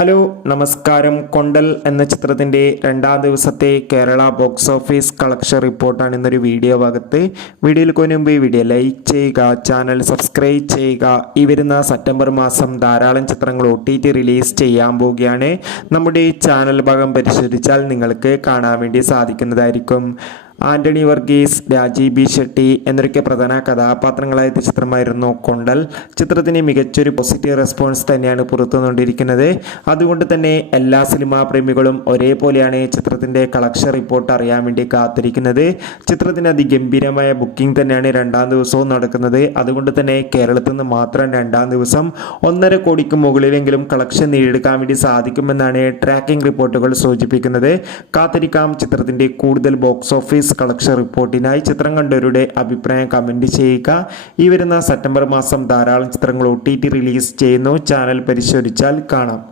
Hello നമസ്കാരം. കൊണ്ടൽ എന്ന ചിത്രത്തിൻ്റെ രണ്ടാം ദിവസത്തെ കേരള ബോക്സ് ഓഫീസ് കളക്ഷൻ റിപ്പോർട്ടാണ് ഇന്നൊരു വീഡിയോ ഭാഗത്ത്. വീഡിയോയിൽ മുൻപ് വീഡിയോ ലൈക്ക് ചെയ്യുക, ചാനൽ സബ്സ്ക്രൈബ് ചെയ്യുക. ഈ വരുന്ന സെപ്റ്റംബർ മാസം ധാരാളം ചിത്രങ്ങൾ OTT റിലീസ് ചെയ്യാൻ പോവുകയാണ്. നമ്മുടെ ചാനൽ ഭാഗം പരിശോധിച്ചാൽ നിങ്ങൾക്ക് കാണാൻ വേണ്ടി സാധിക്കുന്നതായിരിക്കും. ആന്റണി വർഗീസ്, രാജീവ് ബി ഷെട്ടി എന്നൊക്കെ പ്രധാന കഥാപാത്രങ്ങളായ ചിത്രമായിരുന്നു കൊണ്ടൽ. ചിത്രത്തിന് മികച്ചൊരു പോസിറ്റീവ് റെസ്പോൺസ് തന്നെയാണ് പുറത്തുകൊണ്ടിരിക്കുന്നത്. അതുകൊണ്ട് തന്നെ എല്ലാ സിനിമാ പ്രേമികളും ഒരേപോലെയാണ് ചിത്രത്തിൻ്റെ കളക്ഷൻ റിപ്പോർട്ട് അറിയാൻ വേണ്ടി കാത്തിരിക്കുന്നത്. ചിത്രത്തിന് അതിഗംഭീരമായ ബുക്കിംഗ് തന്നെയാണ് രണ്ടാം ദിവസവും നടക്കുന്നത്. അതുകൊണ്ട് തന്നെ കേരളത്തിൽ നിന്ന് മാത്രം രണ്ടാം ദിവസം 1.5 കോടിക്ക് മുകളിലെങ്കിലും കളക്ഷൻ നേടിയെടുക്കാൻ വേണ്ടി സാധിക്കുമെന്നാണ് ട്രാക്കിംഗ് റിപ്പോർട്ടുകൾ സൂചിപ്പിക്കുന്നത്. കാത്തിരിക്കാം ചിത്രത്തിൻ്റെ കൂടുതൽ ബോക്സ് ഓഫീസ് കളക്ഷൻ റിപ്പോർട്ടിനായി. ചിത്രം കണ്ടവരുടെ അഭിപ്രായം കമന്റ് ചെയ്യുക. ഈ വരുന്ന സെപ്റ്റംബർ മാസം ധാരാളം ചിത്രങ്ങൾ OTT റിലീസ് ചെയ്യുന്നു. ചാനൽ പരിശോധിച്ചാൽ കാണാം.